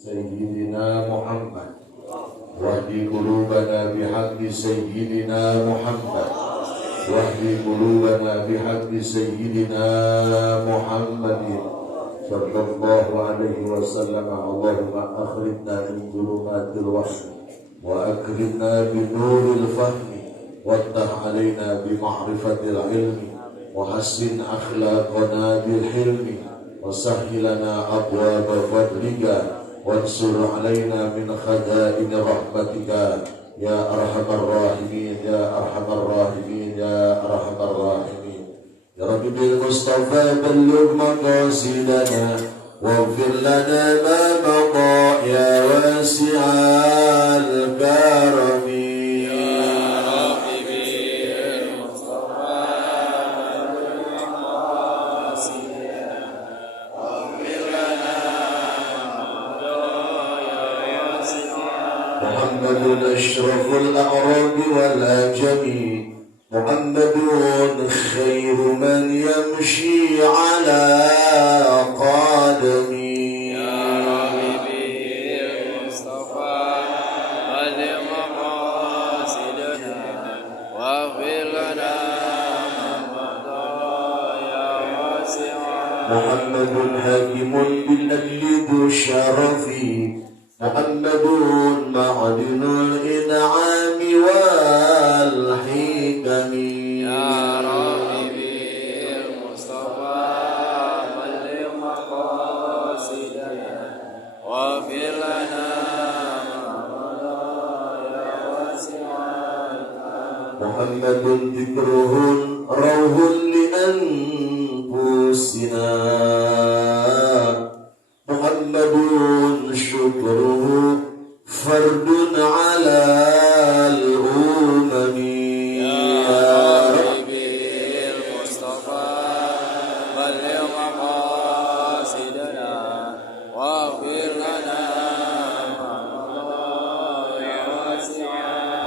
سيدنا محمد واهد قلوبنا بحق سيدنا محمد واهد قلوبنا بحق سيدنا محمد صلى الله عليه وسلم. اللهم أخرجنا من ظلمات الوهم وأكرمنا بنور الفهم وافتح علينا بمعرفة العلم وحسن أخلاقنا بالحلم وسهل لنا أبواب فضلك وانصر علينا من خزائن رحمتك يا أرحم الراحمين يا أرحم الراحمين يا أرحم الراحمين. يا رب بالمصطفى بلغ مقاصدنا واغفر لنا ما مضى يا واسع الكرم. محمد أشرف الأعراب والأعجم محمد خير من يمشي على قدمي. يا حبيبي المصطفى بلغ مقاصدنا واغفر لنا ما مضى يا واسع. محمد حاكم بالعدل ذو الشرف محمد معدن الإنعام والحكم. يا حبيبي المصطفى بلغ مقاصدنا واغفر لنا ما مضى يا واسع. محمد ذكره روح لأنفسنا محمد شكره فرد على الأمم. يا حبيبي المصطفى بلغ مقاصدنا واغفر لنا ما مضى يا واسع.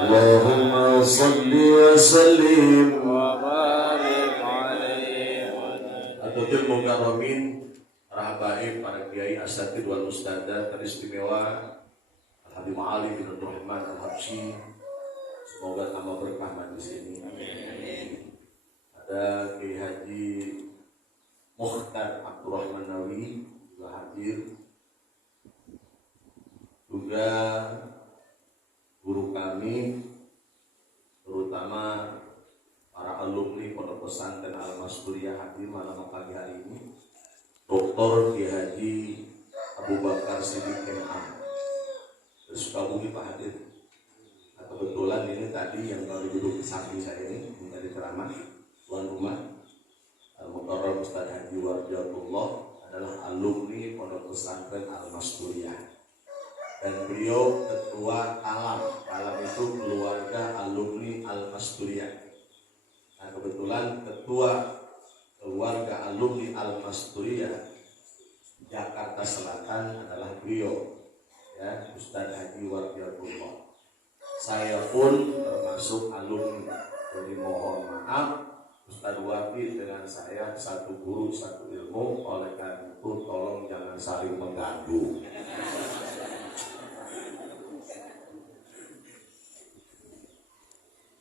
اللهم صل وسلم وبارك عليه. Atul Mukarramin, Rahabaib, para kiai, asatid wal ustadzah teristimewa Habib Ali bin Abdul Rahman Al-Habsyi, semoga tambah berkah majelis ini. Amin. Ada Kiai Haji Mukhtar Abdurrahman Nawi juga hadir, juga guru kami, terutama para alumni Pondok Pesantren Al-Masturiyah hadir malam pagi hari ini. Dr. Kiai Haji Abu Bakar Siddiq M.A. Sukabumi Pak hadir. Kebetulan ini tadi yang baru duduk di samping saya ini menjadi ceramah tuan rumah Al-Mukarram Ustaz Haji Wardiatullah adalah alumni Pondok Pesantren Al-Masturiyah, dan beliau ketua Alam. Alam itu keluarga alumni Al-Masturiyah. Nah, kebetulan ketua keluarga alumni Al-Masturiyah Jakarta Selatan adalah beliau, ya, Ustaz Haji Wardiatullah. Saya pun termasuk alumni, jadi mohon maaf Ustaz Wardi dengan saya satu guru satu ilmu, oleh karena itu tolong jangan saling mengganggu.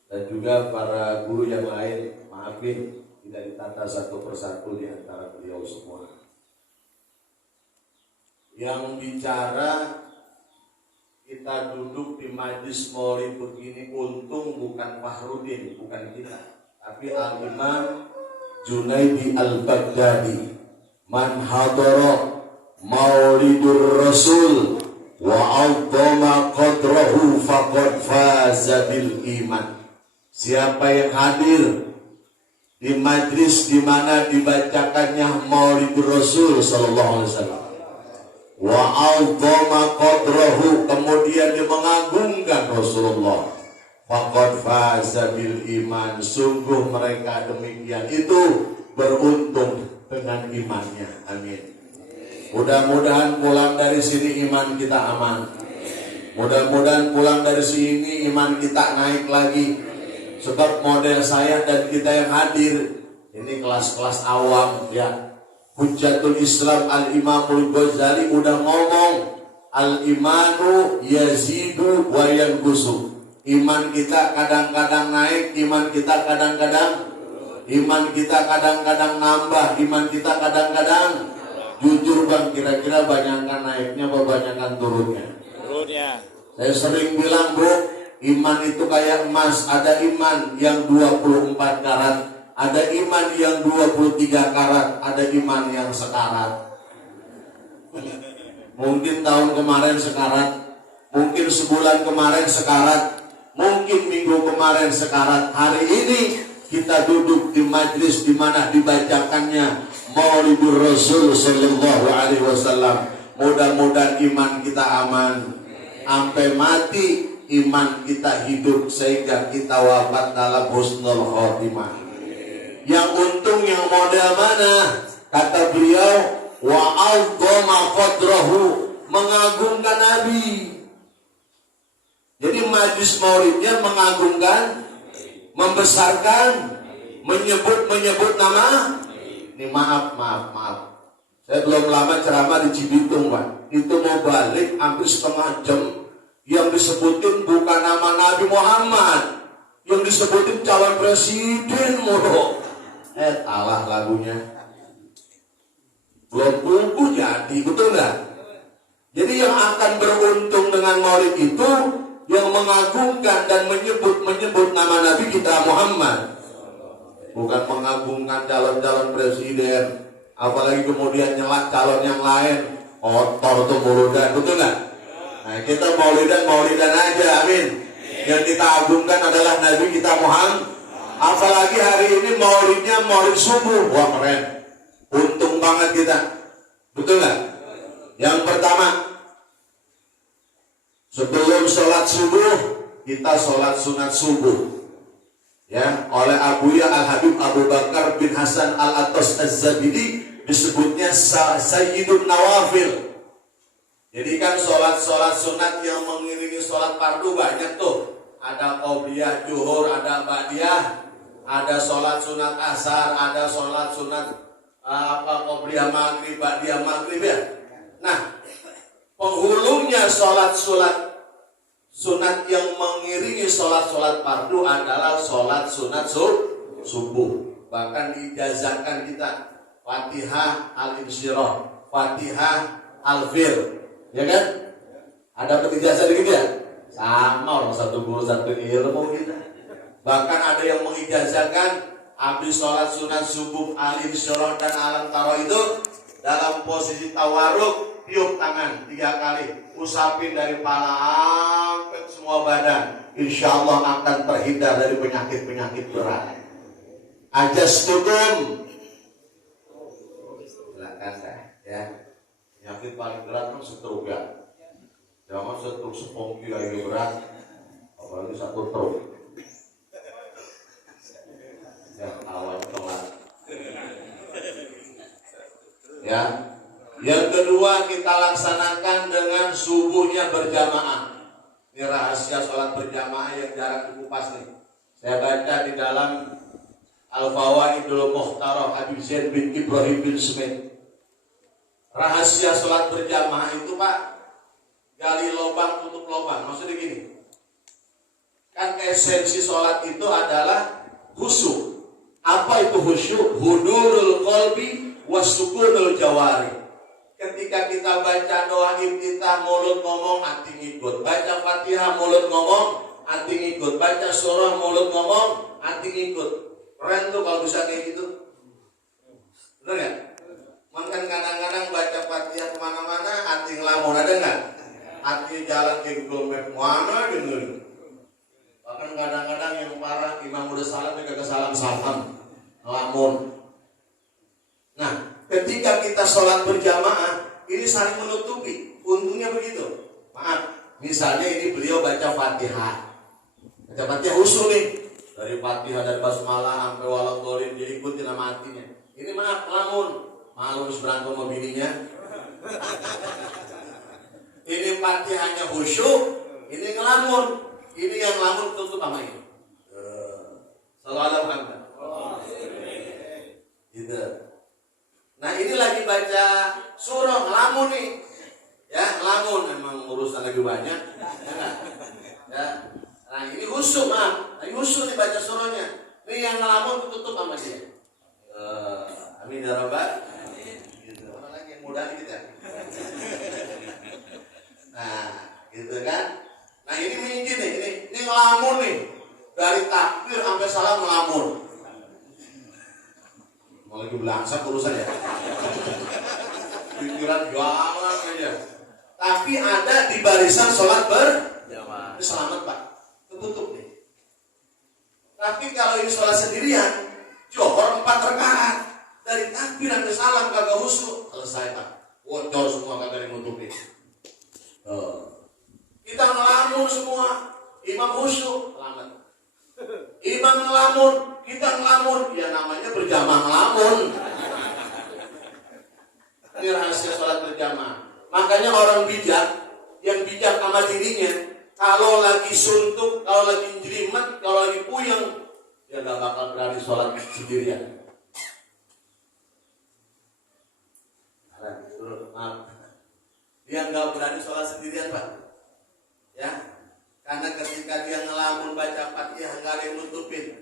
Dan juga para guru yang lain, maafin tidak ditata satu persatu di antara beliau semua. Yang bicara kita duduk di majlis maulid begini, untung bukan Fahrudin, bukan kita, tapi Al-Imam Junaidi Al-Baghdadi. Man hadara maulidur Rasul wa 'azzama qadrahu faqad faza bil iman. Siapa yang hadir di majlis di mana dibacakannya Maulidur Rasul sallallahu alaihi wasallam, wa 'azzama qadrahu, kemudian dia mengagungkan Rasulullah, faqad faza bil iman, sungguh mereka demikian itu beruntung dengan imannya. Amin. Mudah-mudahan pulang dari sini iman kita aman. Mudah-mudahan pulang dari sini iman kita naik lagi. Sebab model saya dan kita yang hadir ini kelas-kelas awam, ya. Hujjatul Islam Al-Imamul Ghazali udah ngomong, Al-imanu yazidu wa yanqusu. Iman kita kadang-kadang naik, iman kita kadang-kadang nambah, iman kita kadang-kadang. Jujur bang, kira-kira banyakkan naiknya apa banyakkan turunnya? Turunnya. Saya sering bilang bro, iman itu kayak emas. Ada iman yang 24 karat, ada iman yang 23 karat, ada iman yang sekarat. Mungkin tahun kemarin sekarat, mungkin sebulan kemarin sekarat, mungkin minggu kemarin sekarat. Hari ini kita duduk di majlis di mana dibacakannya Maulidur Rasul Sallallahu Alaihi Wasallam. Mudah-mudahan iman kita aman sampai mati, iman kita hidup sehingga kita wafat dalam husnul khotimah. Yang untung yang model mana? Kata beliau, wa a'dhama qadrahu, mengagungkan Nabi. Jadi majlis maulidnya mengagungkan, membesarkan, menyebut nama. Ini maaf. Saya belum lama ceramah di Cibitung, Pak. Itu mau balik hampir setengah jam. Yang disebutin bukan nama Nabi Muhammad, yang disebutin calon presiden mulu. Alah lagunya. Belum buku jadi, betul nggak? Jadi yang akan beruntung dengan maulid itu yang mengagungkan dan menyebut nama Nabi kita Muhammad, bukan mengagungkan calon-calon presiden, apalagi kemudian nyelak calon yang lain. Kotor tuh muludan, betul nggak? Nah kita maulidan aja, amin. Yang kita agungkan adalah Nabi kita Muhammad. Apalagi hari ini maulidnya maulid subuh, wah keren. Untung banget kita, betul nggak? Yang pertama, sebelum sholat subuh kita sholat sunat subuh, ya, oleh Abuya Al-Habib Abu Bakar bin Hasan Al-Atas Az-Zabidi disebutnya Sayyidun Nawafil. Jadi kan sholat sunat yang mengiringi sholat fardu banyak tuh. Ada qobliyah zuhur, ada ba'diyah, ada sholat sunat asar, ada sholat sunat qobliyah maghrib, ba'diyah maghrib ya. Nah, penghulunya sholat sunat yang mengiringi sholat fardu adalah sholat sunat subuh. Bahkan diijazahkan kita Fatihah al-Insyirah, Fatihah al-Fir, ya kan? Ada ijazah dikit ya? Sama orang satu guru satu ilmu kita. Bahkan ada yang mengijazahkan habis sholat sunat subuh al-Insyirah dan al-Taro itu dalam posisi tawarruk, tiup tangan 3 kali, usapin dari kepala sampai semua badan. Insya Allah akan terhindar dari penyakit-penyakit berat. Ajas tukum. Silakan ya. Penyakit paling berat kan stroke ya. Jangan stroke sepongki lagi berat, apalagi satu stroke. Ya awal telat. Ya. Yang kedua kita laksanakan dengan subuhnya berjamaah. Ini rahasia sholat berjamaah yang jarang dikupas nih. Saya baca di dalam Al-Fawaidul Mukhtarah Habib Zain bin Ibrahim bin Smith. Rahasia sholat berjamaah itu Pak, gali lubang tutup lubang. Maksudnya gini, kan esensi sholat itu adalah khusyuk. Apa itu khusyuk? Hudurul qalbi wasukunul jawari. Ketika kita baca doa iftitah, mulut ngomong, hati ngikut. Baca Fatihah, mulut ngomong, hati ngikut. Baca surah, mulut ngomong, hati ngikut. Keren tuh kalau bisa kayak gitu. Bener gak? Mungkin kadang-kadang baca Fatihah kemana-mana, hati ngelamun, ada nggak? Hati jalan ke Google Map, mana gitu. Bahkan kadang-kadang yang parah, imam udah salam, dia kagak salam, ngelamun. Nah, ketika kita sholat berjamaah, ini saling menutupi. Untungnya begitu. Maaf, misalnya ini beliau baca Fatihah. Baca Fatihah usul nih. Dari Fatihah dan Basmalah sampai Waladhdallin diikuti nama hatinya. Ini maaf, ngelamun. Malu harus berantem sama bininya. Ini Fatihahnya khusyuk, ini ngelamun. Ini yang ngelamun tutup sama ini. Sallallahu alaihi wasallam. Gitu. Nah ini lagi baca surah ngelamun nih. Ya, ngelamun memang urusan lagi banyak. Ya. Nah, ini khusyuk, Ini khusyuk nih baca surahnya. Ini yang ngelamun tutup sama dia. Amin ya rabbal. Gitu. Mana lagi yang mudah gitu ya. Nah, gitu kan. Nah, ini minggir nih, ini ngelamun nih. Dari takbir sampai salam ngelamun. Mau lagi belangsak urusan ya. Pikiran jalan aja. Tapi ada di barisan sholat berjamaah. Selamat Pak. Ketutup nih. Tapi kalau ini sholat sendirian, Johor 4 rakaat. Dari takbir sampai salam kagak khusyuk. Selesai Pak. Bocor semua kagak ditutupin. Kita ngelamun semua. Imam khusyuk. Selamat. Imam ngelamun. Kita ngelamun. Ya namanya berjamaah ngelamun. Ini rahasia sholat berjamaah. Makanya orang bijak, yang bijak sama dirinya, kalau lagi suntuk, kalau lagi jelimet, kalau lagi puyeng, dia gak bakal berani sholat sendirian. Maaf. Dia gak berani sholat sendirian Pak. Ya, karena ketika dia ngelamun baca Fatihah gak ada yang nutupin.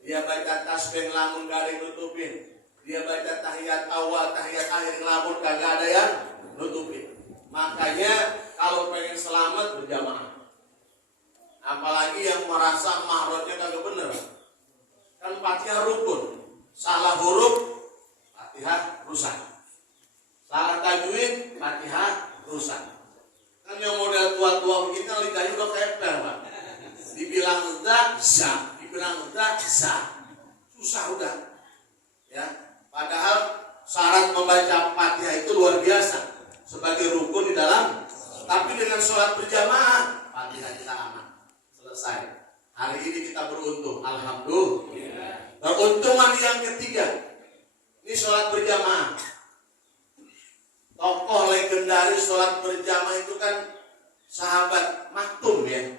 Dia baca tasbih ngelamun gak ada yang nutupin. Dia baca tahiyat awal, tahiyat akhir ngelamun kagak ada yang nutupin. Makanya kalau pengen selamat berjamaah. Apalagi yang merasa mahrodnya kagak bener. Kan Fatihah rukun. Salah huruf, Fatihah rusak. Salah tajwid, Fatihah rusak. Kan yang model tua-tua begini lidahnya udah keper Pak. Dibilang za, dibilang za. Susah udah. Ya. Padahal syarat membaca Fatihah itu luar biasa sebagai rukun di dalam. Tapi dengan sholat berjamaah Fatihah kita aman. Selesai. Hari ini kita beruntung. Alhamdulillah. Keuntungan yang ketiga. Ini sholat berjamaah. Tokoh legendaris sholat berjamaah itu kan sahabat Maktum ya.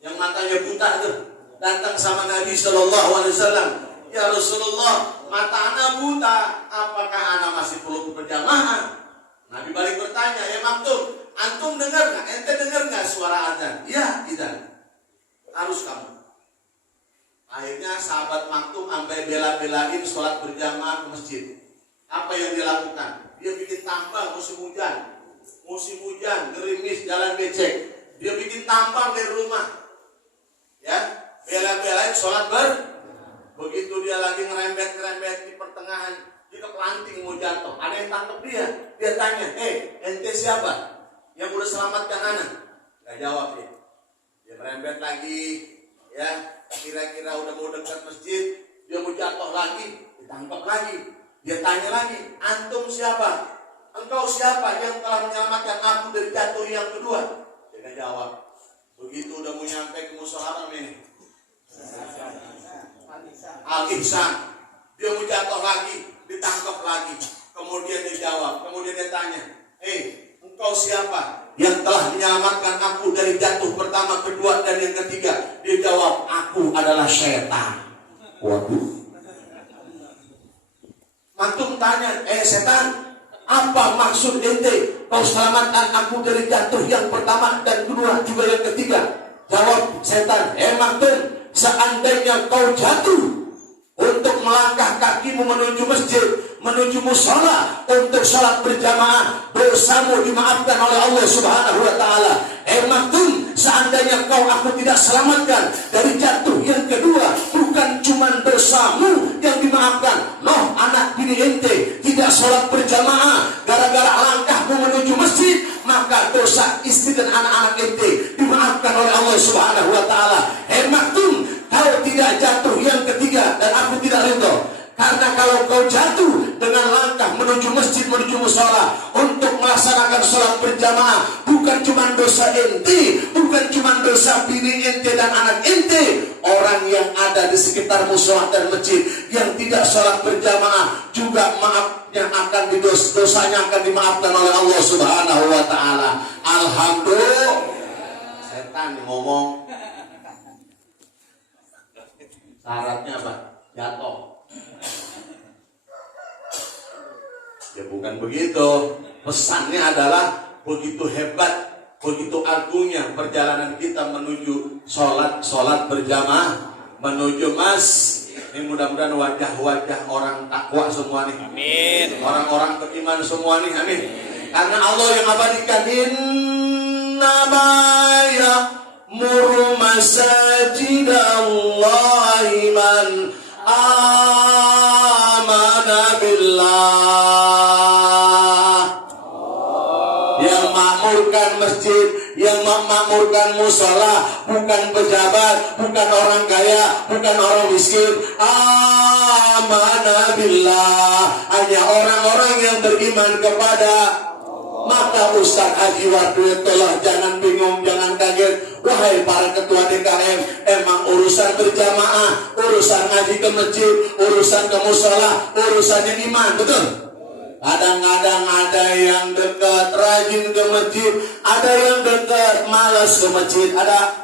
Yang matanya buta tuh. Datang sama Nabi SAW. Ya Rasulullah, mata anak buta, apakah anak masih perlu berjamaah? Nabi balik bertanya, ya Maktum, antum dengar nggak? Ente dengar nggak suara azan? Ya, tidak. Harus kamu. Akhirnya sahabat Maktum sampai bela-belain sholat berjamaah ke masjid. Apa yang dia lakukan? Dia bikin tambang musim hujan, gerimis, jalan becek. Dia bikin tambang dari rumah. Ya, bela-belain sholat Begitu dia lagi ngerembet di pertengahan, dia kepelanting mau jatuh. Ada yang tangkap dia. Dia tanya, ente siapa? Yang udah selamatkan anak? Gak jawab dia. Dia merembet lagi, ya. Kira-kira udah mau dekat masjid, dia mau jatuh lagi, ditangkap lagi. Dia tanya lagi, antum siapa? Engkau siapa yang telah menyelamatkan aku dari jatuh yang kedua? Dia gak jawab. Begitu udah mau nyampe ke musola ini, Al-Ihsan, dia mau jatuh lagi, ditangkap lagi. Kemudian dia jawab, kemudian dia tanya, engkau siapa yang telah menyelamatkan aku dari jatuh pertama, kedua, dan yang ketiga? Dia jawab, aku adalah setan. Waduh. Maktum tanya, setan, apa maksud ente? Kau selamatkan aku dari jatuh yang pertama dan kedua juga yang ketiga. Jawab setan, Maktum, seandainya kau jatuh untuk melangkah kakimu menuju masjid, menuju musola untuk sholat berjamaah, dosamu dimaafkan oleh Allah Subhanahu wa Ta'ala. Maktum, seandainya kau aku tidak selamatkan dari jatuh yang kedua, bukan cuma dosamu yang dimaafkan, anak bini ente tidak sholat berjamaah gara-gara langkahmu menuju masjid, maka dosa istri dan anak-anak ente dimaafkan oleh Allah Subhanahu wa Ta'ala. Maktum, kau tidak jatuh yang ketiga dan aku tidak ridho. Karena kalau kau jatuh dengan langkah menuju masjid, menuju musola untuk melaksanakan sholat berjamaah, bukan cuma dosa ente, bukan cuma dosa bini ente dan anak ente, orang yang ada di sekitar musola dan masjid yang tidak sholat berjamaah juga maafnya akan dosanya akan dimaafkan oleh Allah Subhanahu wa Ta'ala. Alhamdulillah. Setan ngomong. Syaratnya apa? Jatuh. Ya bukan begitu. Pesannya adalah begitu hebat, begitu agungnya perjalanan kita menuju sholat berjamaah, menuju mas. Ini mudah-mudahan wajah-wajah orang takwa semua nih. Amin. Orang-orang beriman semua nih, amin. Karena Allah yang abadikan, innama ya'muru masajidallahi man amana billah. Yang makmurkan masjid, yang memakmurkan musola, bukan pejabat, bukan orang kaya, bukan orang miskin. Amanah billah, hanya orang-orang yang beriman kepada. Maka Ustaz Haji Wadudullah, jangan bingung, jangan kaget. Wahai para ketua DKM, emang urusan berjamaah, urusan ngaji ke masjid, urusan ke musola, urusannya iman, betul? Kadang-kadang ada yang dekat rajin ke masjid, ada yang dekat malas ke masjid, ada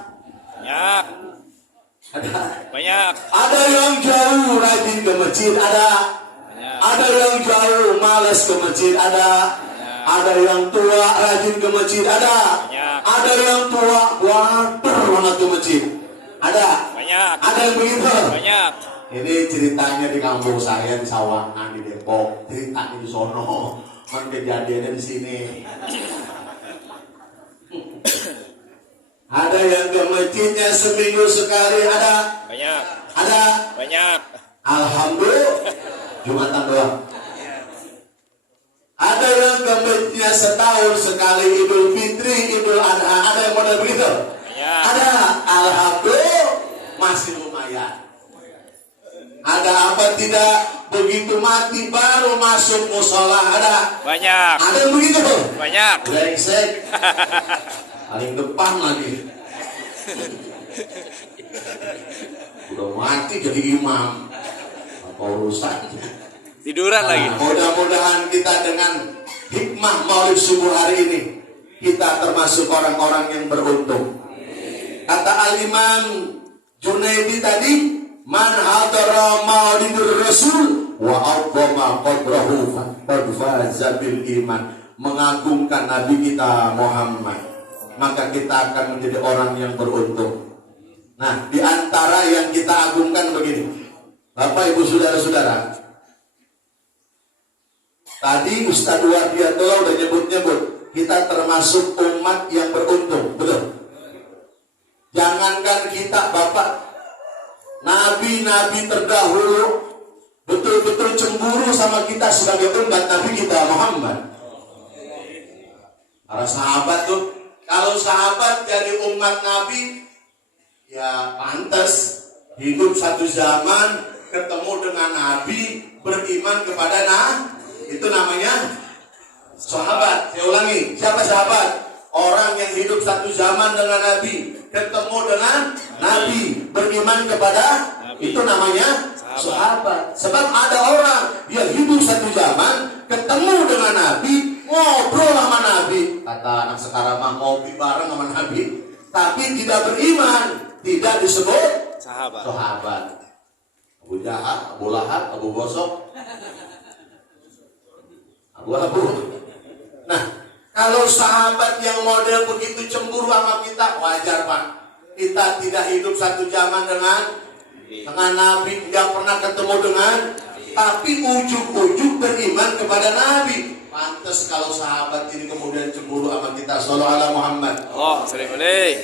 Banyak. ada yang jauh rajin ke masjid, ada yang jauh malas ke masjid, ada yang tua rajin ke masjid, ada yang tua water banget ke masjid, ada yang begitu. Banyak. Ini ceritanya di kampung saya di Sawangan di Depok, ceritanya di sono, kejadiannya di sini. Ada yang ke masjidnya seminggu sekali, ada. Banyak. Alhamdulillah, Jumatan doang. Ada yang ke masjidnya setahun sekali, Idul Fitri, Idul Adha, ada yang model begitu. Ada, alhamdulillah, masih lumayan. Ada apa tidak, begitu mati baru masuk musola, ada. Ada yang begitu. Brengsek. Paling depan lagi. Udah mati jadi imam. Apa urusannya? Tiduran lagi. Mudah-mudahan kita dengan hikmah Maulid subuh hari ini, kita termasuk orang-orang yang beruntung. Kata Al-Imam Junaidi tadi, man hadara maulidur rasul wa aqama qadrahu faqad faza bil iman. Mengagungkan Nabi kita Muhammad, maka kita akan menjadi orang yang beruntung. Nah, di antara yang kita agungkan begini, Bapak Ibu saudara-saudara, tadi Ustaz Wardiyatullah udah nyebut-nyebut, kita termasuk umat yang beruntung, betul? Jangankan kita, Bapak, Nabi-Nabi terdahulu betul-betul cemburu sama kita sebagai umat Nabi kita Muhammad. Para sahabat tuh, kalau sahabat jadi umat Nabi, ya pantas hidup satu zaman, ketemu dengan Nabi, beriman kepada itu namanya sahabat. Saya ulangi, siapa sahabat? Orang yang hidup satu zaman dengan Nabi, ketemu dengan Nabi, beriman kepada itu namanya sahabat. Sebab ada orang yang hidup satu zaman, ketemu dengan Nabi, ngobrol sama Nabi, kata anak sekarang mah ngopi bareng sama Nabi, tapi tidak beriman, tidak disebut sahabat. Abu Jahal, Abu Lahab, Abu Gosok, Abu. Nah, kalau sahabat yang model begitu cemburu sama kita, wajar Pak. Kita tidak hidup satu zaman dengan Nabi, tidak pernah ketemu dengan, tapi ujuk-ujuk beriman kepada Nabi. Pantas kalau sahabat ini kemudian cemburu sama kita. Sallallahu alaihi Muhammad.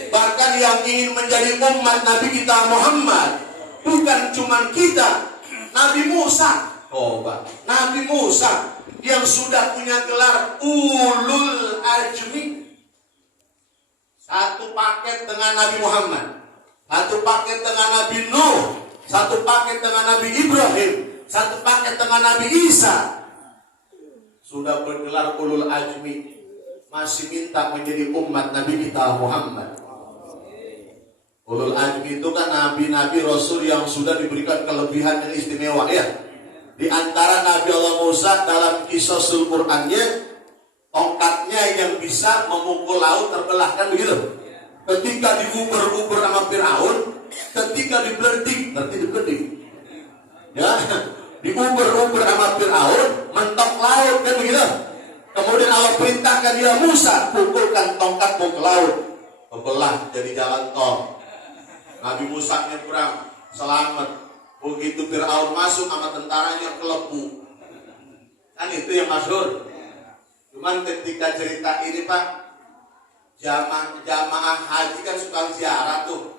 Bahkan yang ingin menjadi umat Nabi kita Muhammad, bukan cuma kita, Nabi Musa. Nabi Musa yang sudah punya gelar Ulul Azmi, satu paket dengan Nabi Muhammad, satu paket dengan Nabi Nuh, satu paket dengan Nabi Ibrahim, satu paket dengan Nabi Isa. Sudah bergelar Ulul Azmi, masih minta menjadi umat Nabi kita Muhammad. Ulul Azmi itu kan nabi-nabi rasul yang sudah diberikan kelebihan yang istimewa, ya. Di antara Nabi Allah Musa dalam kisah Al-Qur'annya, tongkatnya yang bisa memukul laut terbelah, kan begitu. Ketika diuber-uber sama Firaun, ketika dibeledik, ngerti dibeledik, ya, diuber-uber sama Firaun, mentok laut, kan begitu. Kemudian Allah perintahkan ya Musa, pukulkan tongkatmu ke laut. Kebelah jadi jalan tol. Nabi Musa nyebrang, selamat. Begitu Fir'aun masuk sama tentaranya kelepu. Kan itu yang masyhur. Cuman ketika cerita ini Pak, jamaah haji kan suka ziarah tuh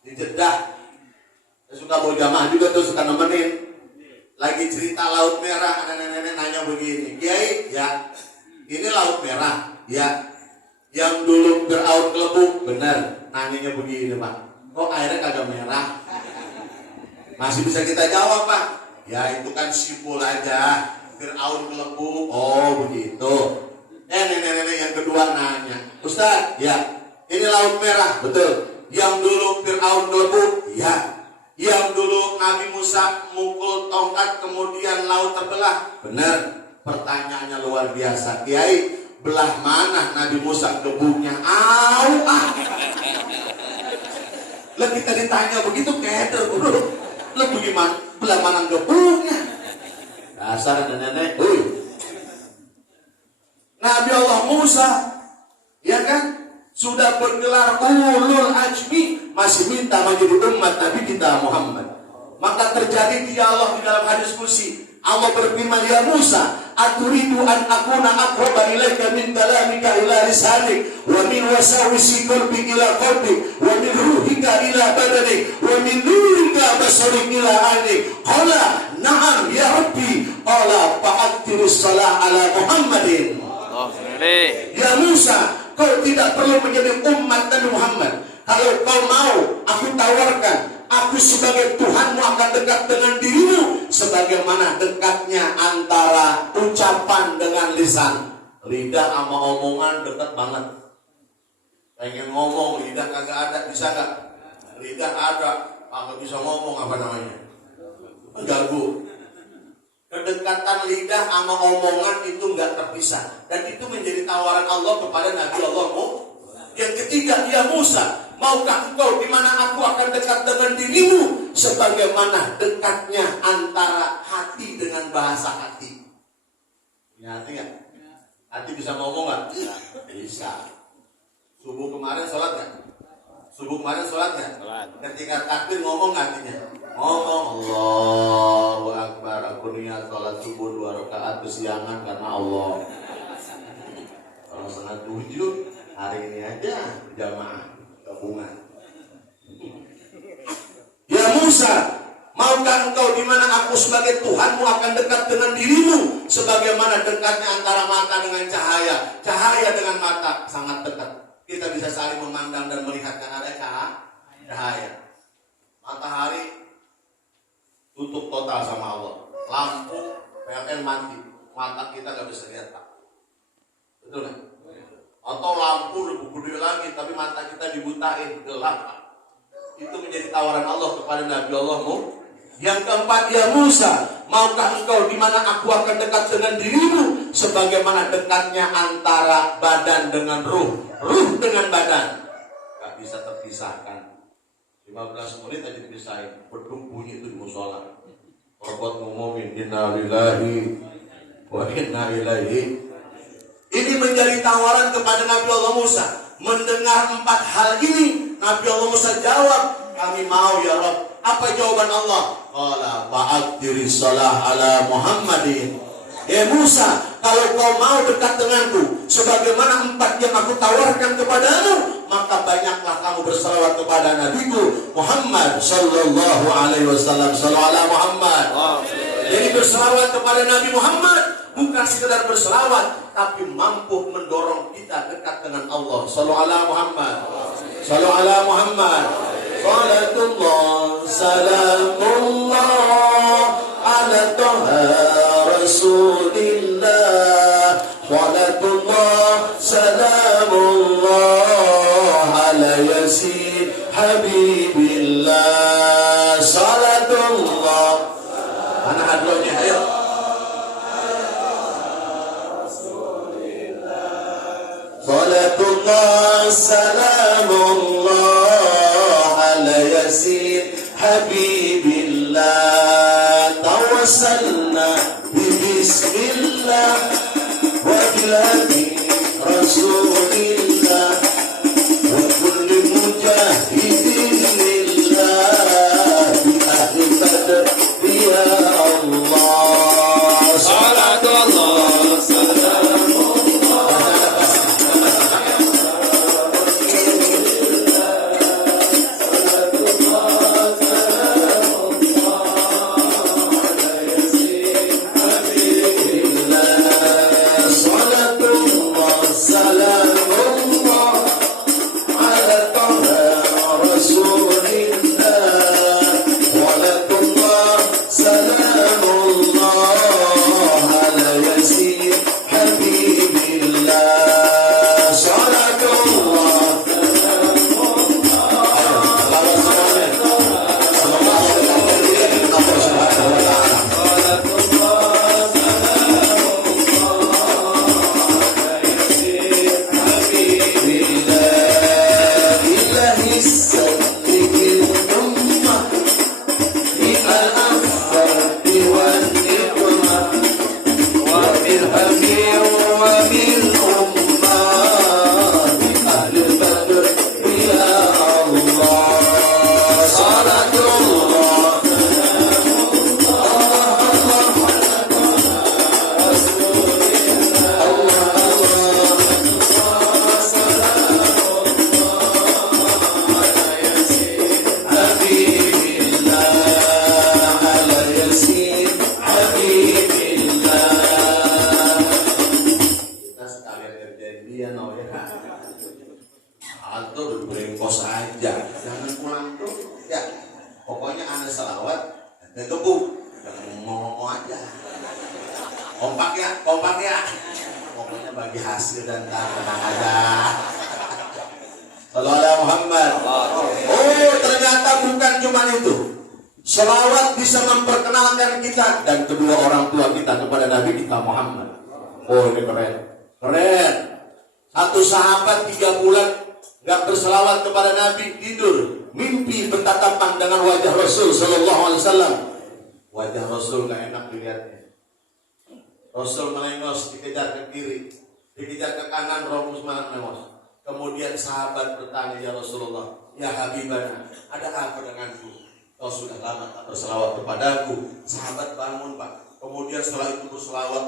di Jeddah. Suka bawa jamaah juga tuh, suka nemenin. Lagi cerita Laut Merah, nenek-nenek nanya begini, Kiai, ya ini Laut Merah, ya yang dulu Fir'aun kelebu, benar. Nanyanya begini Pak, kok airnya kagak merah? Masih bisa kita jawab Pak, ya itu kan simbol aja. Fir'aun kelebu, oh begitu. Nenek-nenek yang kedua nanya, Ustaz, ya ini Laut Merah, betul. Yang dulu Fir'aun kelebu, ya. Yang dulu Nabi Musa mukul tongkat kemudian laut terbelah, benar. Pertanyaannya luar biasa, Kiai, belah mana Nabi Musa gebuknya? Lah kita ditanya begitu keder bro. Lah bagaimana belah mana gebuknya? Dasar nenek, Nabi Allah Musa, ya kan, sudah bergelar ulul azmi, masih minta menjadi umat Nabi kita Muhammad. Maka terjadi dialog di dalam hadis kursi. Allah berfirman, ya Musa, aturidu an akuna aqraba ilaika min kalamika ila lisanik, wa min wasawisi qalbi ila qalbi, wa min ruhika ila badani, wa min nurika basarik ila aini. Qala na'am ya Rabbi. Qala fa'attiris salah ala Muhammadin. Ya Musa, kau tidak perlu menjadi umat Nabi Muhammad. Kalau kau mau, aku tawarkan, aku sebagai Tuhanmu akan dekat dengan dirimu sebagaimana dekatnya antara ucapan dengan lisan. Lidah sama omongan dekat banget. Pengen ngomong, lidah kagak ada, bisa gak? Lidah ada, kagak bisa ngomong, apa namanya? Gagu. Kedekatan lidah sama omongan itu nggak terpisah, dan itu menjadi tawaran Allah kepada Nabi Allahmu. Yang ketiga, ya Musa, maukah engkau di mana aku akan dekat dengan dirimu sebagaimana dekatnya antara hati dengan bahasa hati. Ya, hati nggak? Hati bisa ngomong nggak? Bisa. Subuh kemarin sholat nggak? Subuh kemarin sholat nggak? Ketika takbir ngomong nggak hatinya? Ngomong, Allahu Akbar, aku niat sholat subuh 2 rakaat kesiangan karena Allah. Kalau setengah 7 hari ini aja jamaah gabungan. Ya Musa, maukah engkau di mana aku sebagai Tuhanmu akan dekat dengan dirimu sebagaimana dekatnya antara mata dengan cahaya, cahaya dengan mata sangat dekat. Kita bisa saling memandang dan melihat kan ada cahaya. Matahari tutup total sama Allah. Lampu PLN mati, mata kita gak bisa lihat Pak. Betul kan? Atau lampu lebih gede lagi tapi mata kita dibutain, gelap Pak. Itu menjadi tawaran Allah kepada Nabi Allahmu. Yang keempat, ya Musa, maukah engkau di mana aku akan dekat dengan dirimu sebagaimana dekatnya antara badan dengan ruh, ruh dengan badan. Gak bisa terpisahkan. 15 menit aja dipisahin, beduk bunyi itu di musola. Korban ngomongin inna lillahi wa inna ilaihi. Ini menjadi tawaran kepada Nabi Allah Musa. Mendengar 4 hal ini, Nabi Allah Musa jawab, kami mau ya Rabb. Apa jawaban Allah? Qala fa'attiris salah ala Muhammadin. Ya Musa, kalau kau mau dekat denganku sebagaimana 4 yang aku tawarkan kepadamu, maka banyaklah kamu berselawat kepada Nabiku Muhammad sallallahu alaihi wasallam. Sallallahu ala Muhammad. Jadi berselawat kepada Nabi Muhammad bukan sekedar berselawat, tapi mampu mendorong kita dekat dengan Allah. Sallallahu ala Muhammad. Sallallahu ala Muhammad. Salatullah salamullah ala Taha Rasulillah. Salatullah salamullah ala Yasin Habibillah. Salatullah. Mana hadronya? Ayo. Salatullah salamullah ala Yasin Habibillah. Tawassalna bi bismillah wa tuh berengkos aja, jangan pulang tuh ya. Pokoknya anda selawat, anda gebuk, jangan ngomong aja. Kompak ya, pokoknya bagi hasil dan tenang aja. Sallallahu Muhammad. Oh, ternyata bukan cuma itu. Selawat bisa memperkenalkan kita dan kedua orang tua kita kepada Nabi kita Muhammad. Oh, ini keren. Keren. Satu sahabat 3 bulan gak berselawat kepada Nabi, tidur, mimpi bertatapan dengan wajah Rasul Sallallahu Alaihi Wasallam. Wajah Rasul gak enak dilihatnya. Rasul melengos, dikejar ke kiri, dikejar ke kanan, Rasul melengos. Kemudian sahabat bertanya, ya Rasulullah, ya Habibana, ada apa denganku? Kau sudah lama tak berselawat kepadaku. Sahabat bangun, Pak. Kemudian setelah itu berselawat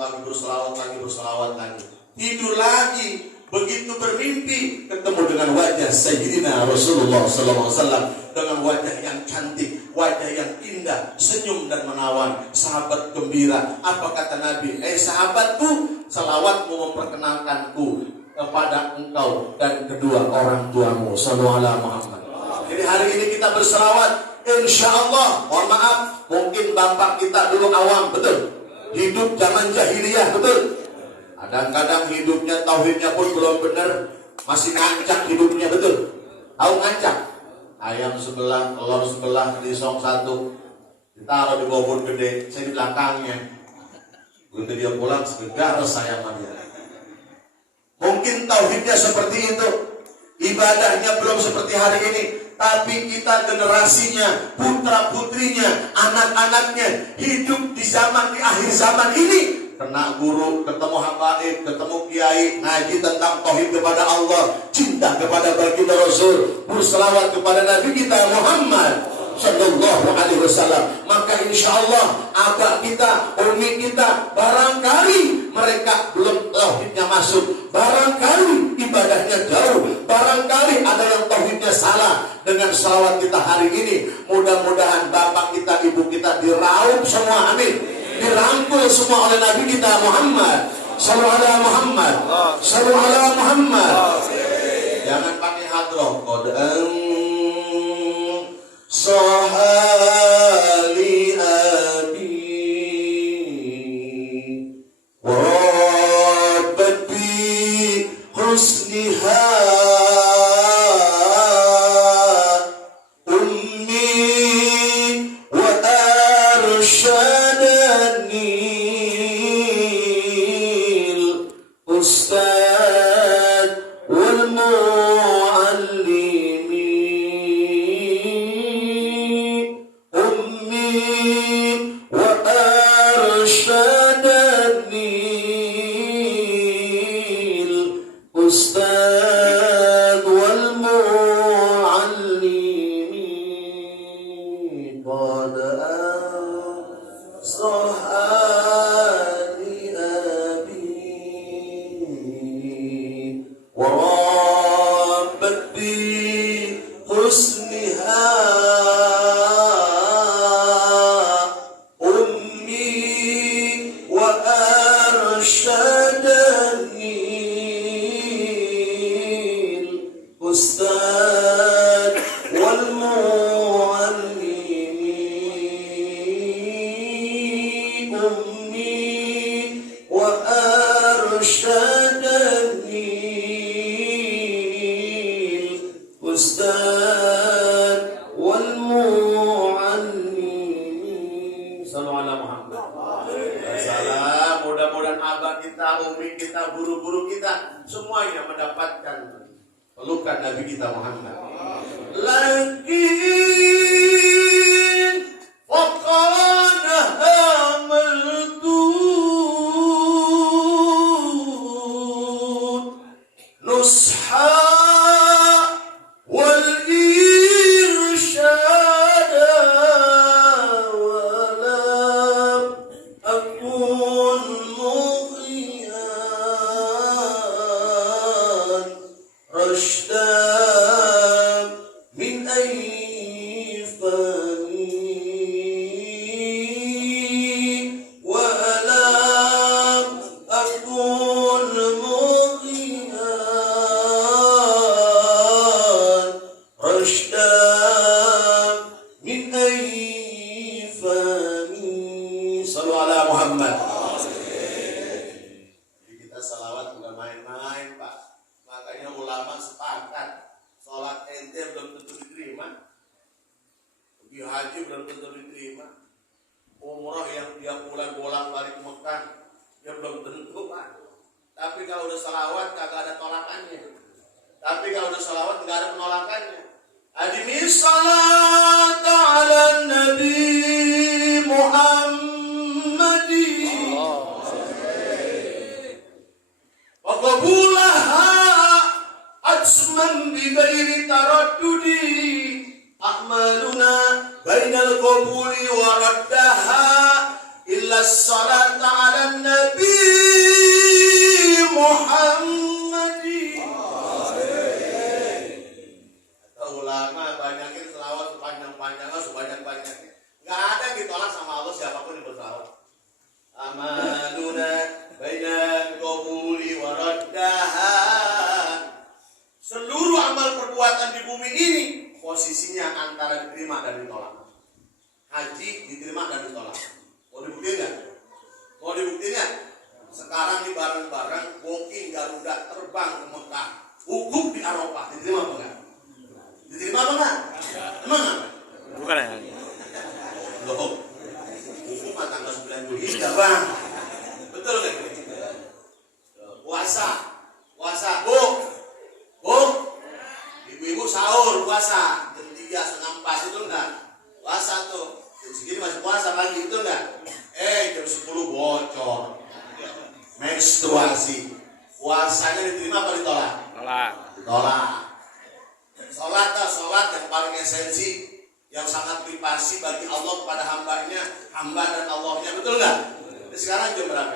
lagi. Tidur lagi. Begitu bermimpi ketemu dengan wajah Sayyidina Rasulullah SAW, dengan wajah yang cantik, wajah yang indah, senyum dan menawan. Sahabat gembira. Apa kata Nabi? Sahabatku, selawatmu memperkenalkanku kepada engkau dan kedua orang tuamu. Sallallahu alaihi Muhammad. Jadi hari ini kita berselawat. Insya Allah, mohon maaf, mungkin bapak kita dulu awam, betul. Hidup zaman jahiliyah, betul. Kadang-kadang hidupnya, tauhidnya pun belum benar, masih ngancak hidupnya, betul. Tahu ngancak? Ayam sebelah, telur sebelah, disong satu, ditaruh di bobot gede, saya di belakangnya. Begitu dia pulang, segar saya sama dia. Mungkin tauhidnya seperti itu, ibadahnya belum seperti hari ini. Tapi kita generasinya, putra putrinya, anak-anaknya hidup di akhir zaman ini, kena guru, ketemu habaib, ketemu kiai, ngaji tentang tauhid kepada Allah, cinta kepada baginda Rasul, berselawat kepada Nabi kita Muhammad Sallallahu Alaihi Wasallam. Maka insya Allah abah kita, umi kita, barangkali mereka belum tauhidnya masuk, barangkali ibadahnya jauh, barangkali ada yang tauhidnya salah. Dengan salawat kita hari ini, mudah-mudahan bapak kita, ibu kita diraup semua, amin, dirangkul semua oleh Nabi kita Muhammad Sallallahu Alaihi Muhammad Sallallahu Alaihi Muhammad. Jangan pakai hadroh. Qad'an sahali abi warabat bi husniha semuanya mendapatkan pelukan Nabi kita Muhammad. Lakin faqad hamaltu nusha wal irsyada wa lam akun aja belum tentu diterima. Pergi haji belum tentu diterima. Umroh yang dia pulang bolak-balik Mekah, ya belum tentu Pak. Tapi kalau udah salawat kagak ada tolakannya. Tapi kalau udah salawat nggak ada penolakannya. Adimis salat ala Nabi Muhammadin. Wa qabulaha atsman bi ghairi taraddudi. A'maluna bainal qabuli wa raddaha illa salat ala Nabi Muhammadin. Ulama banyakin selawat sepanjang-panjangnya, sebanyak-banyaknya. Nggak ada yang ditolak sama Allah siapapun yang berselawat. Amaluna bainal qabuli wa raddaha. Seluruh amal perbuatan di bumi ini posisinya antara diterima dan ditolak. Haji diterima dan ditolak. Mau dibuktiin nggak? Mau dibuktiin nggak? Sekarang di barang-barang booking Garuda terbang ke Mekah, wukuf di Arafah, diterima apa enggak? Diterima apa enggak? Emang apa? Bukan ya? Loh, wukuf mah tanggal 9 Zulhijjah bang. Betul nggak? Puasa, bu, ibu-ibu sahur puasa jam 3 setengah 4 itu enggak? Puasa tuh, jam segini masih puasa pagi itu enggak? Jam 10 bocor. Menstruasi, puasanya diterima apa ditolak? Ditolak. Sholat yang paling esensi, yang sangat privasi bagi Allah kepada hambanya, hamba dan Allahnya, betul nggak? Sekarang jam berapa?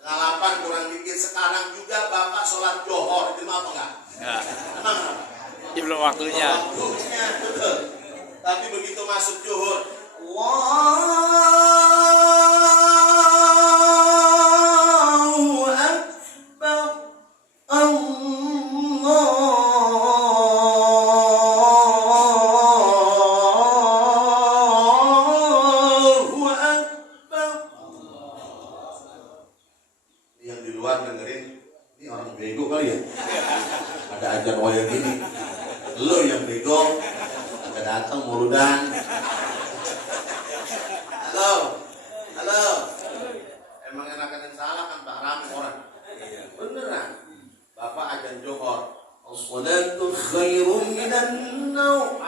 Setengah 8 kurang dikit. Sekarang juga bapak sholat johor, diterima apa enggak? Enggak. Emang apa? Ya, belum waktunya. Waktunya, betul. Tapi begitu masuk johor,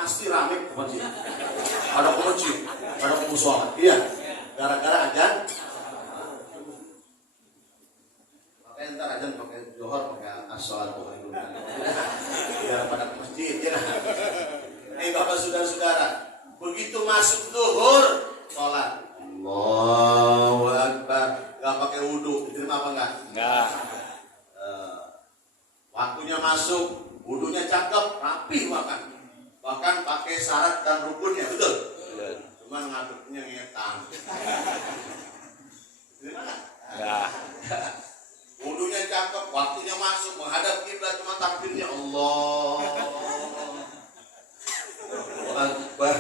pasti rame ke masjid. Ada ke masjid, ada ke musola. Iya, gara-gara ajan. Makanya ntar ajan pakai johor, pakai as-shalatu khairum minan naum. Biar pada ke masjid, ya. Bapak saudara-saudara, begitu masuk zuhur, sholat. Allahu Akbar. Gak pakai wudhu, diterima apa enggak? Enggak. Waktunya masuk, wudhunya cakep, rapi bahkan pakai syarat dan rukunnya, betul? Cuman ngaduknya ngetan. Gimana? Enggak. Wudhunya cakep, waktunya masuk, menghadap kiblat, cuma takbirnya Allah Akbar.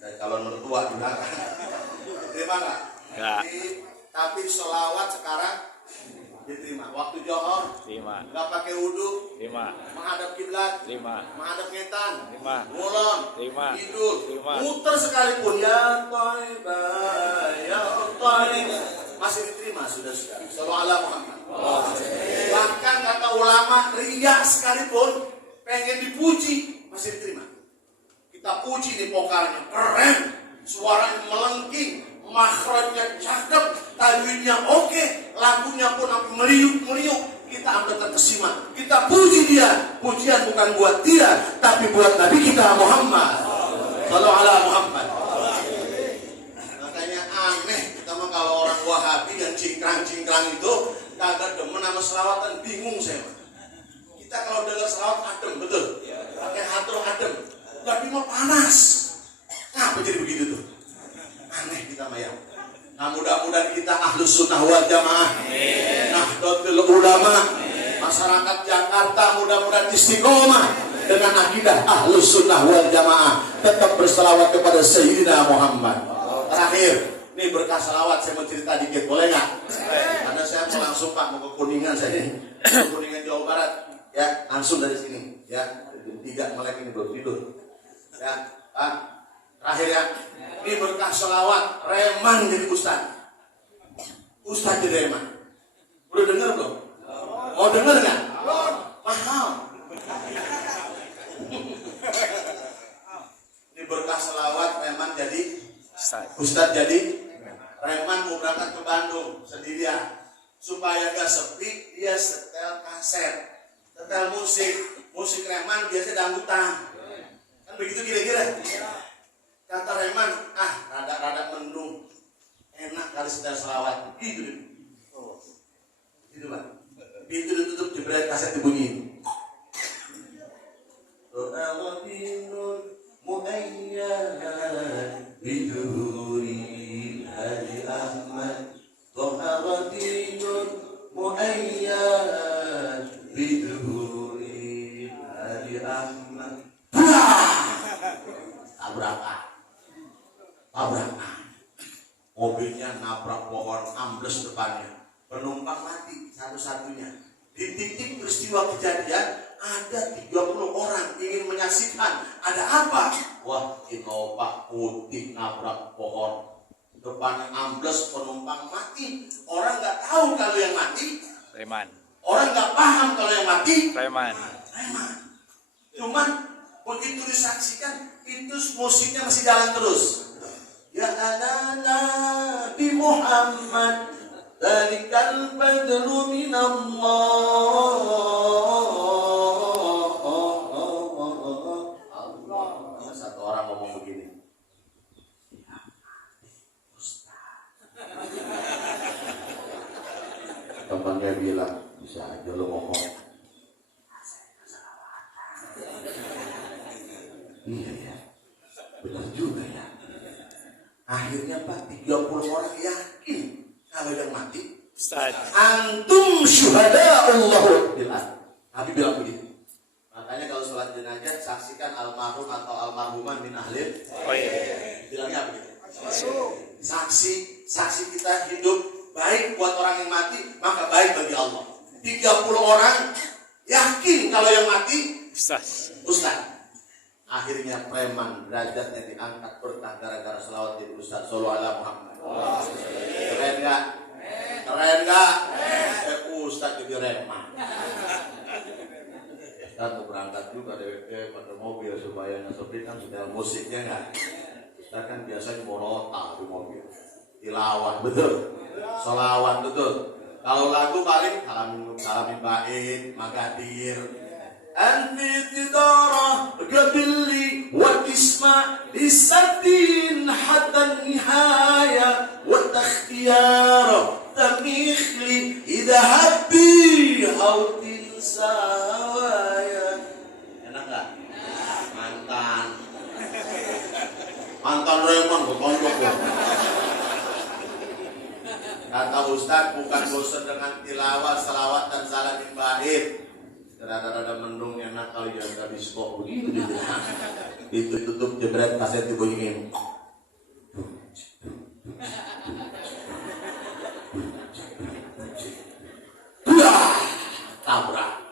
Ada calon mertua di belakang. Diterima nggak? Enggak. Tapi sholawat sekarang diterima. Waktu johor Terima. nggak pakai wudhu, Terima. menghadap kiblat, Terima. menghadap ngetan, Terima. ngulon, Terima. idul, Terima. muter sekalipun ya Thaibah, ya Thaibah, masih diterima sudah. Sallallahu alaihi Muhammad. Bahkan kata ulama, riya sekalipun pengen dipuji masih diterima. Kita puji nih vokalnya keren, suaranya melengking, makhrajnya cakep, tajwidnya oke, lagunya pun sampai meliuk-meliuk, kita sampai terkesima. Kita puji dia, pujian bukan buat dia, tapi buat Nabi kita Muhammad. Sallallahu alaihi Muhammad. Makanya aneh kita mah kalau orang Wahabi yang cingkrang-cingkrang itu kagak demen sama selawatan, bingung saya. Kita kalau dengar selawat adem, betul? Pakai hadroh adem, tapi mau panas. Kenapa jadi begitu tuh? Aneh kita mah ya. Nah mudah-mudahan kita ahlus sunnah wal jamaah, nahdlatul ulama, masyarakat Jakarta mudah-mudahan istiqomah dengan akidah ahlus sunnah wal jamaah, tetap berselawat kepada Sayyidina Muhammad. Terakhir, nih berkah selawat saya mau cerita dikit, boleh nggak? Karena saya mau langsung Pak mau ke Kuningan saya, ke Kuningan Jawa Barat. Ya, langsung dari sini. Ya, tidak melek ini belum tidur. Ya, terakhir ya. Ini berkah sholawat, reman jadi ustaz. Ustaz jadi reman. Udah dengar belum? Mau dengar nggak? Mahal. Ini berkah sholawat, reman jadi ustaz jadi reman mau berangkat ke Bandung sendirian. Supaya gak sepi, dia setel kaset, setel musik reman biasa dangdutan. Kan begitu kira-kira. Kata reman, rada mendung, enak kali setel selawat. Gitu. Gitu Pak. Pintu ditutup, jebret kaset dibunyiin. Do'awatinun mu'ayyan biduri Haji Ahmad. Do'awatinun mu'ayyan biduri Haji Ahmad. Tabrakan. Mobilnya nabrak pohon, ambles depannya. Penumpang mati satu-satunya. Di titik peristiwa kejadian ada 30 orang ingin menyaksikan. Ada apa? Wah, Innova putih nabrak pohon. Depannya ambles, penumpang mati. Orang nggak tahu kalau yang mati Preman. Orang nggak paham kalau yang mati Preman. Cuman begitu disaksikan, itu musiknya masih jalan terus. Ya ada Nabi Muhammad Zalikal badru minallah. Satu orang ngomong begini, temannya bilang, bisa aja lo ngomong. Iya ya, benar juga ya. Akhirnya Pak, 30 orang yakin kalau yang mati Ustaz. antum syuhada Allah bilang. Nabi bilang begitu. Makanya kalau sholat jenazah saksikan almarhum atau almarhumah min ahlil. Oh iya. Bilangnya begitu. Saksi kita hidup baik buat orang yang mati, maka baik bagi Allah. 30 orang yakin kalau yang mati Ustaz. Akhirnya preman derajatnya diangkat berkah gara-gara selawat dari Ustaz Sallallahu Alaihi Muhammad. Keren nggak? Ustaz jadi reman. Ustaz mau berangkat juga dari pada mobil supaya ngesepi kan sudah musiknya nggak. Ustaz kan biasanya mau nota di mobil, tilawat betul, selawat betul. Kalau lagu paling kalamin bait, magadir. أنفي تدارة قبلي وتسمع لسدين حتى النهاية والتختيار تميخ لي إذا هبي أو تنسايا. Enak gak? Mantan Raymond ketonjok ya. Kata Ustaz, bukan bosan dengan tilawat, salawat dan salamin bait. Rada-rada mendung enak kali ya, nggak diskok begitu dia bilang. Itu tutup jebret kaset dibunyiin. Tabrak.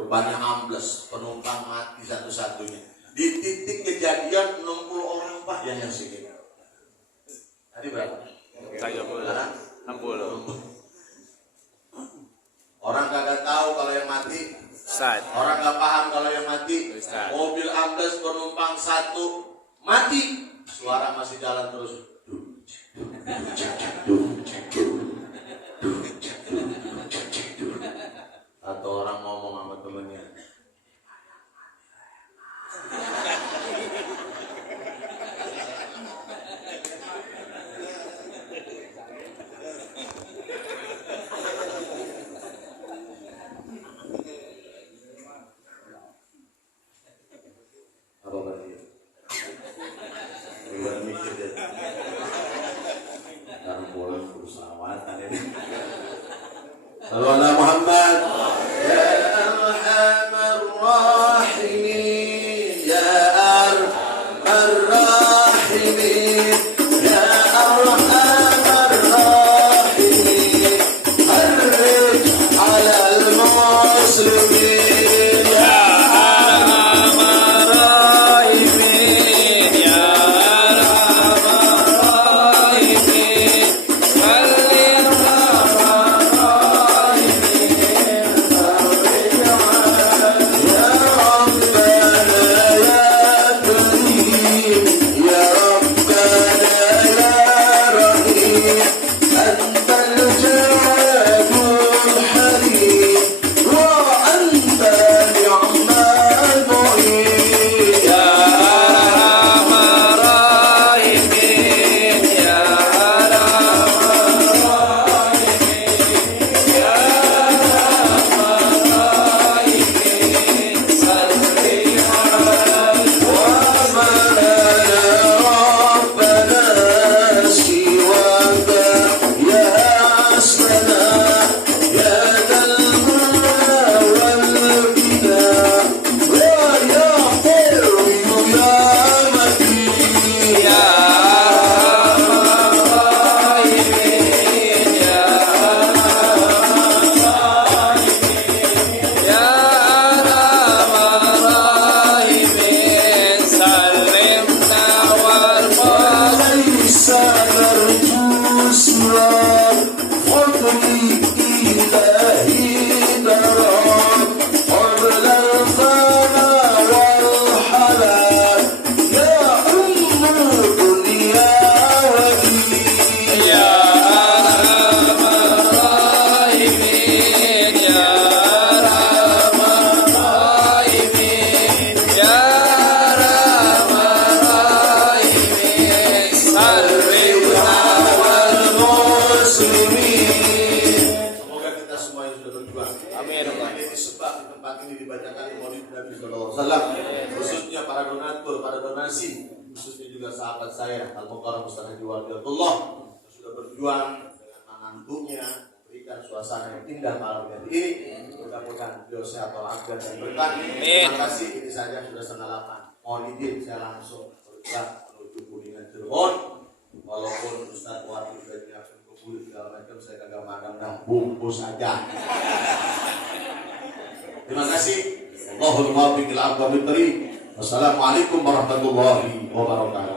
Depannya ambles, penumpang mati satu-satunya. Di titik kejadian 60 orang Pak yang nyaksiin. Tadi berapa? 60. Orang kagak tahu kalau yang mati, Ustaz. orang nggak paham kalau yang mati. Ustaz. Mobil ambles, penumpang satu mati, suara masih jalan terus. Atau orang ngomong sama temennya, apa berarti? Bukan mikir deh. Karena boleh berusaha ini. Sallallahu Muhammad. Ya Muhammad. Nabi Sallallahu Alaihi Wasallam, khususnya para donatur, para donasi, khususnya juga sahabat saya Al-Mukarram Ustaz Haji Waliatullah yang sudah berjuang dengan menantunya berikan suasana yang indah malam hari ini. Mudah-mudahan beliau sehat walafiat dan berkah. Terima kasih, ini saja sudah 7:30. Mohon izin saya langsung bergerak menuju Kuningan Cirebon. Walaupun Ustaz Wati sudah nyiapin kulit segala macam, saya kagak madam dan bungkus aja. Terima kasih. Allahumma biqil aqwa bitri. Wassalamualaikum warahmatullahi wabarakatuh.